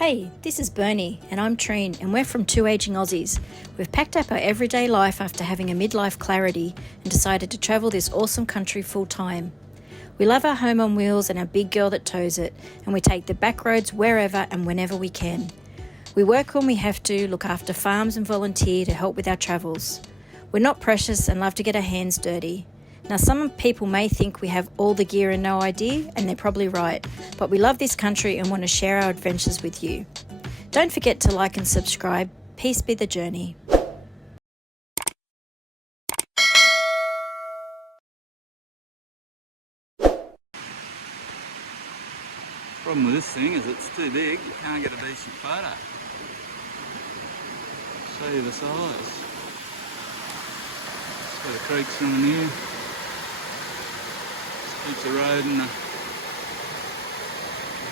Hey, this is Bernie and I'm TRINE and we're from Two Aging Aussies. We've packed up our everyday life after having a midlife clarity and decided to travel this awesome country full time. We love our home on wheels and our big girl that tows it, and we take the back roads wherever and whenever we can. We work when we have to, look after farms and volunteer to help with our travels. We're not precious and love to get our hands dirty. Now, some people may think we have all the gear and no idea, and they're probably right, but we love this country and want to share our adventures with you. Don't forget to like and subscribe. Peace be the journey. Problem with this thing is it's too big, you can't get a decent photo. Show you the size. It's got the creeks running here. Heaps of road and the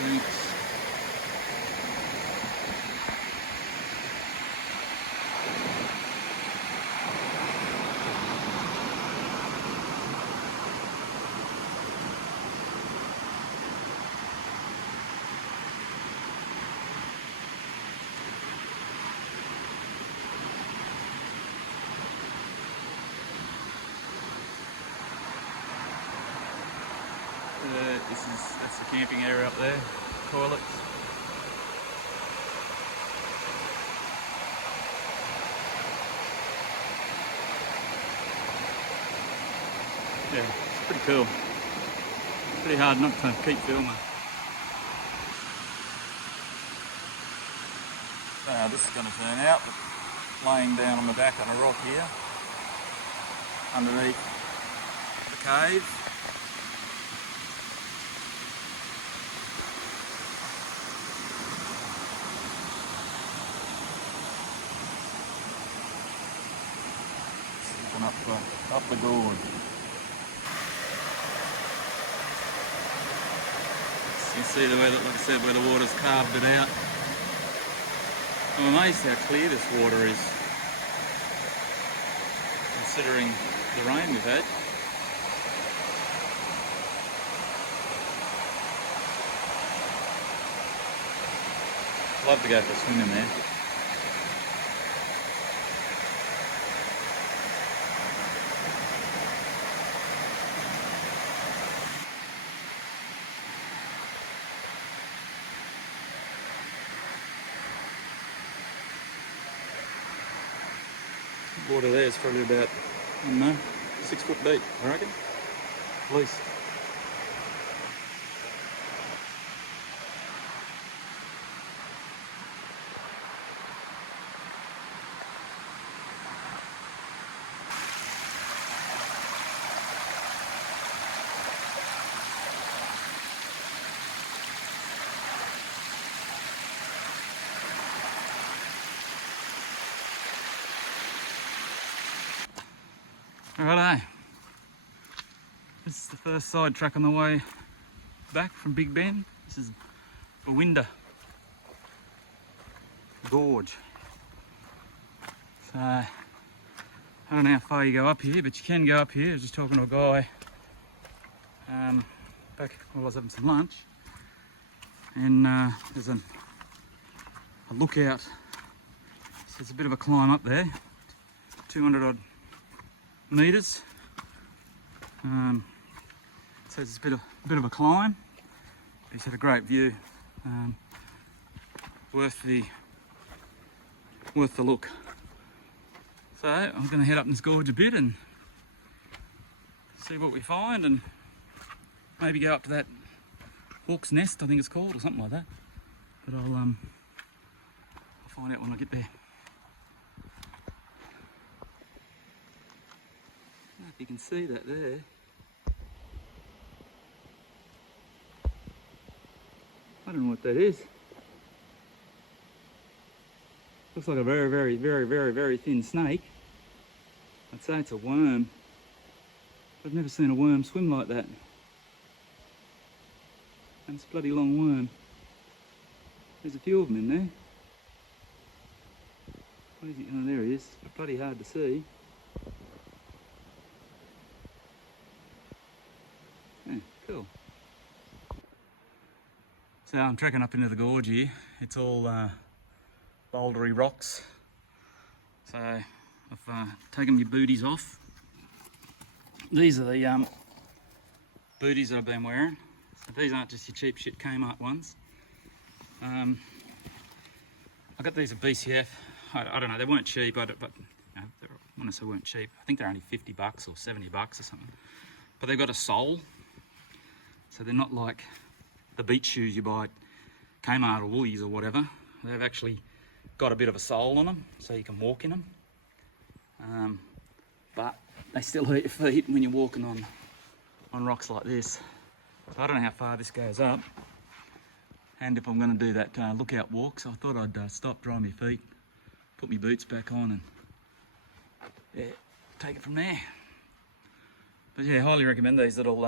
banks. That's the camping area up there, toilets. Yeah, it's pretty cool. It's pretty hard not to keep filming. So how this is going to turn out, but laying down on my back on a rock here, underneath the cave. Up the gorge. You see the way that, like I said, where the water's carved it out. I'm amazed how clear this water is, considering the rain we've had. Love to go for a swim in there. Water there is probably about, I don't know, 6 foot deep, I reckon, at least. Righto, this is the first side track on the way back from Big Ben. This is Carnarvon Gorge. So, I don't know how far you go up here, but you can go up here. I was just talking to a guy back while I was having some lunch, and there's a lookout. So there's a bit of a climb up there, 200 odd metres, so it's a bit of a climb. It's had a great view, worth the look. So I'm going to head up this gorge a bit and see what we find, and maybe go up to that hawk's nest, I think it's called, or something like that. But I'll find out when I get there. You can see that there. I don't know what that is. Looks like a very thin snake. I'd say it's a worm. I've never seen a worm swim like that. And it's a bloody long worm. There's a few of them in there. What is he? Oh, there he is. It's bloody hard to see. Cool. So So I'm trekking up into the gorge here. It's all bouldery rocks. So I've taken my booties off. These are the booties that I've been wearing. So these aren't just your cheap shit Kmart ones. I got these at BCF. I don't know, they weren't cheap, but you know, when I say weren't cheap, I think they're only $50 or $70 or something. But they've got a sole, so they're not like the beach shoes you buy at Kmart or Woolies or whatever. They've actually got a bit of a sole on them, so you can walk in them. But they still hurt your feet when you're walking on rocks like this. So I don't know how far this goes up, and if I'm going to do that lookout walk, so I thought I'd stop, dry my feet, put my boots back on, and yeah, take it from there. But yeah, highly recommend these little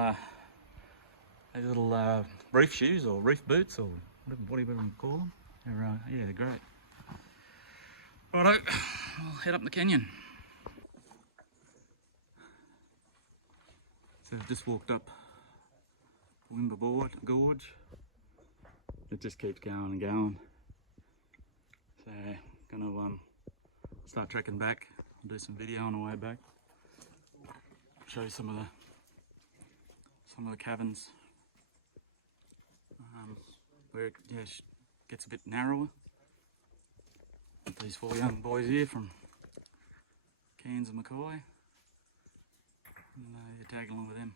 reef shoes or reef boots or whatever you want to call them. Yeah, they're great. Righto, I'll head up the canyon. So I've just walked up Carnarvon Gorge. It just keeps going and going. So gonna start trekking back. I'll do some video on the way back. Show you some of the caverns where it gets a bit narrower. These 4 young boys here from Cairns and Mackay, and you're tagging along with them.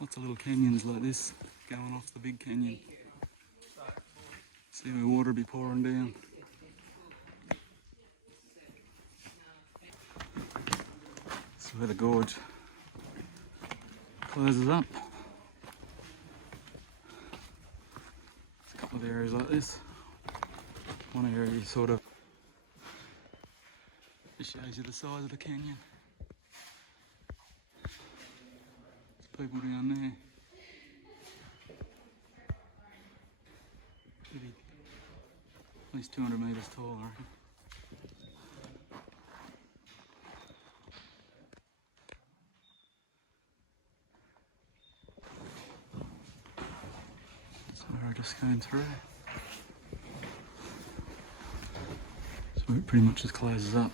Lots of little canyons like this going off the big canyon. See where water will be pouring down. That's where the gorge closes up. There's a couple of areas like this. One area you sort of just shows you the size of the canyon. People down there. Maybe at least 200 metres tall, I reckon. So we're just going through. So it pretty much just closes up.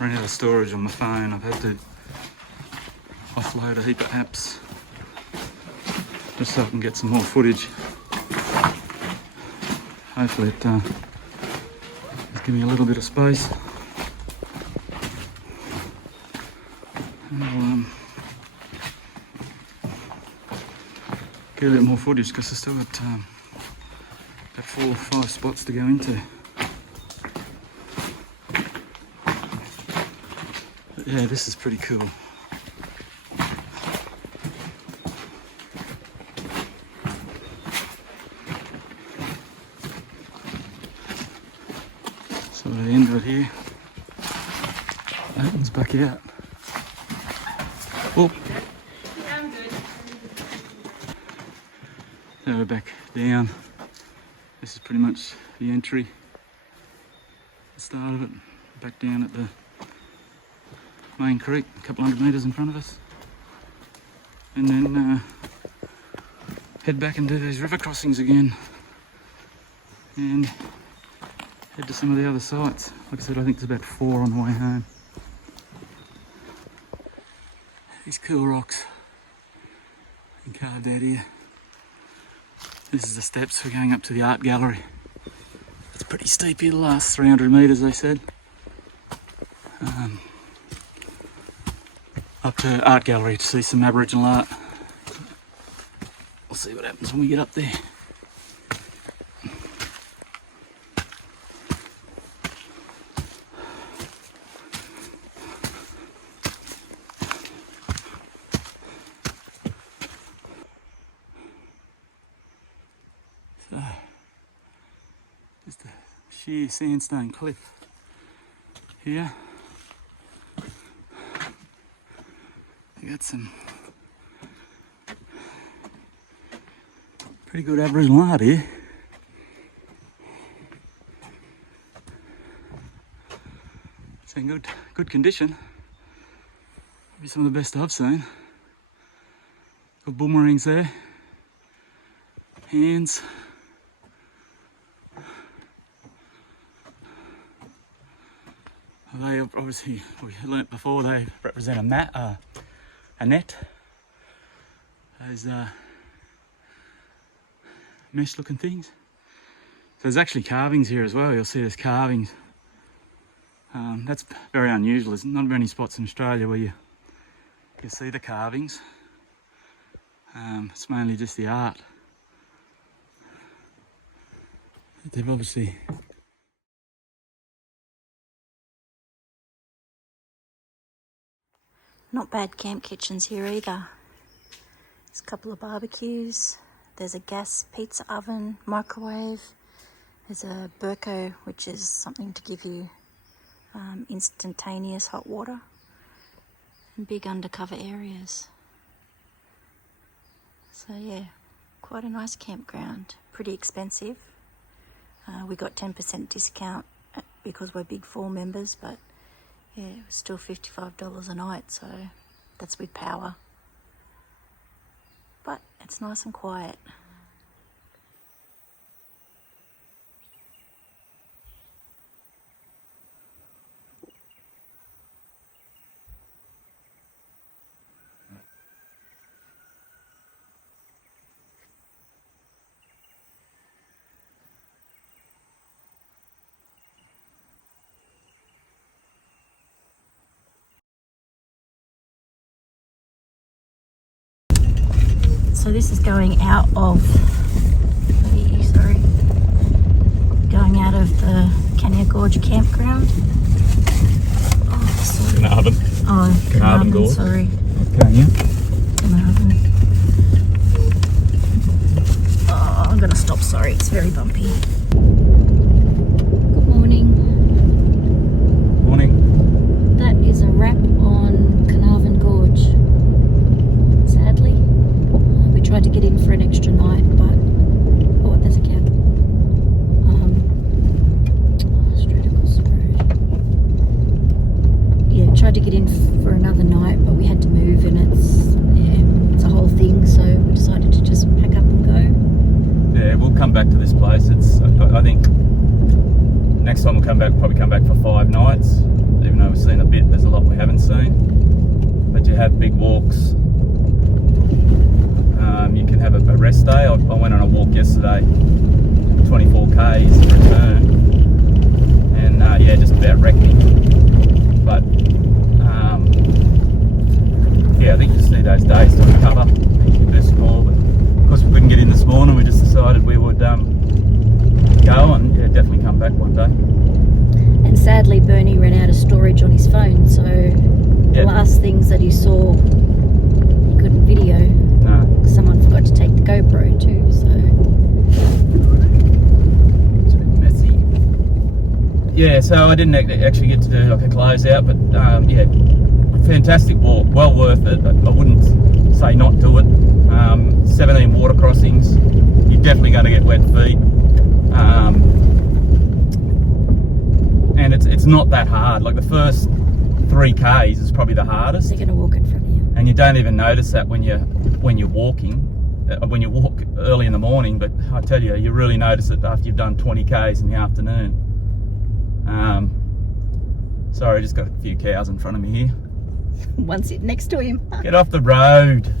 Ran out of storage on my phone. I've had to offload a heap of apps just so I can get some more footage. Hopefully it will give me a little bit of space. And I'll get a bit more footage because I've still got 4 or 5 spots to go into. Yeah, this is pretty cool. So at the end of it here, opens back out. Oh. I'm good. So we're back down. This is pretty much the entry, the start of it. Back down at the main creek, a couple hundred metres in front of us. And then head back and do these river crossings again. And head to some of the other sites. Like I said, I think there's about 4 on the way home. These cool rocks and carved out here. This is the steps for going up to the art gallery. It's pretty steep here, the last 300 metres they said. Up to art gallery to see some Aboriginal art. We'll see what happens when we get up there. So, just a sheer sandstone cliff here. You got some pretty good Aboriginal art here. It's in good condition. Maybe some of the best I've seen. Got boomerangs there, hands. They obviously, we learnt before, they represent a net. Those mesh looking things. So there's actually carvings here as well. You'll see there's carvings. That's very unusual. There's not many spots in Australia where you see the carvings. It's mainly just the art. They've obviously not bad camp kitchens here either. There's a couple of barbecues. There's a gas pizza oven, microwave. There's a Burko, which is something to give you instantaneous hot water. And big undercover areas. So yeah, quite a nice campground. Pretty expensive. We got 10% discount because we're Big 4 members, but yeah, it was still $55 a night, so that's with power. But it's nice and quiet. So this is going out of the Carnarvon Gorge campground. Oh, sorry. Carnarvon Gorge. Sorry. Carnarvon. Oh, I'm gonna stop. Sorry, it's very bumpy. Good morning. morning. That is a wrap on Carnarvon Gorge. Sadly, we tried to get in for an extra night, but there's a cab. Yeah, tried to get in for another night, but we had to move, and it's a whole thing. So we decided to just pack up and go. Yeah, we'll come back to this place. I think next time we'll probably come back for 5 nights. Even though we've seen a bit, there's a lot we haven't seen. But you have big walks. You can have a rest day. I went on a walk yesterday, 24 k's return, and yeah, just about wrecked me. But yeah, I think you just need those days to recover. You can do some more, but of course we couldn't get in this morning. We just decided we would go and yeah, definitely come back one day. And sadly, Bernie ran out of storage on his phone, so the last things that he saw, he couldn't video. No. Someone forgot to take the GoPro too, so it's a bit messy. Yeah, so I didn't actually get to do like a closeout, but yeah, fantastic walk, well worth it. I wouldn't say not do it. 17 water crossings, you're definitely going to get wet feet. And it's not that hard. Like the first 3 Ks is probably the hardest. They're going to walk in front of you. And you don't even notice that when you're walking, when you walk early in the morning. But I tell you, you really notice it after you've done 20 Ks in the afternoon. Sorry, just got a few cows in front of me here. One sitting next to him. Get off the road.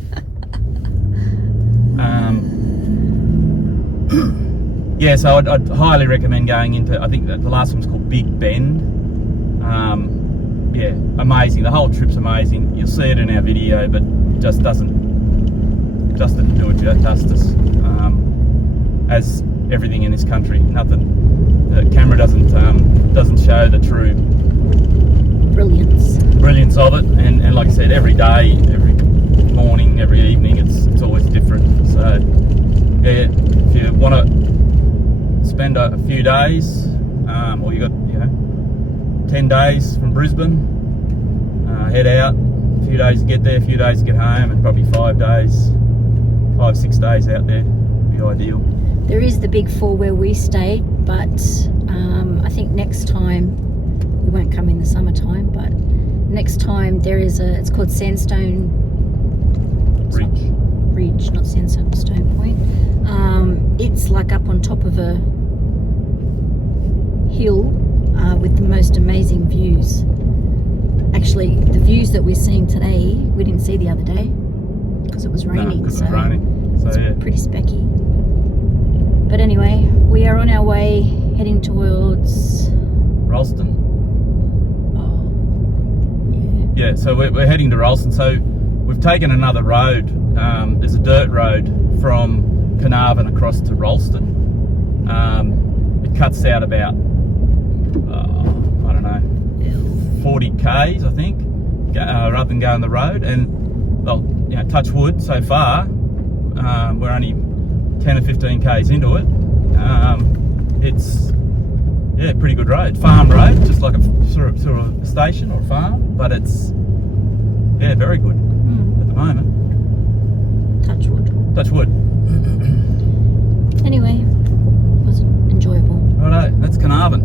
Yeah, so I'd highly recommend going into, I think that the last one's called Big Bend. Yeah, amazing. The whole trip's amazing. You'll see it in our video, but it just doesn't do it justice. As everything in this country, nothing. The camera doesn't show the true brilliance of it. And like I said, every day, every morning, every evening, it's always different. So yeah, if you want to spend a few days, or you got 10 days from Brisbane, head out, a few days to get there, a few days to get home, and probably 5-6 days out there would be ideal. There is the Big 4 where we stayed, but I think next time, we won't come in the summertime, but next time there is it's called Sandstone Ridge, not Sandstone Point. It's like up on top of a hill with the most amazing views. Actually, the views that we're seeing today, we didn't see the other day because it was raining. No, because it was raining. So it's yeah, pretty specky. But anyway, we are on our way heading towards Ralston. Oh, yeah. Yeah, so we're heading to Ralston. So we've taken another road. There's a dirt road from Carnarvon across to Ralston. It cuts out about, I don't know, 40 Ks, I think, rather than going the road. And well, touch wood, so far, we're only 10 or 15 Ks into it. It's pretty good road. Farm road, just like a sort of station or a farm, but it's very good at the moment. Touch wood. Touch wood. Anyway, it was enjoyable. Righto, that's Carnarvon.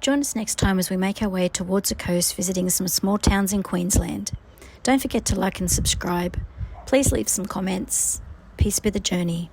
Join us next time as we make our way towards the coast, visiting some small towns in Queensland. Don't forget to like and subscribe. Please leave some comments. Peace be the journey.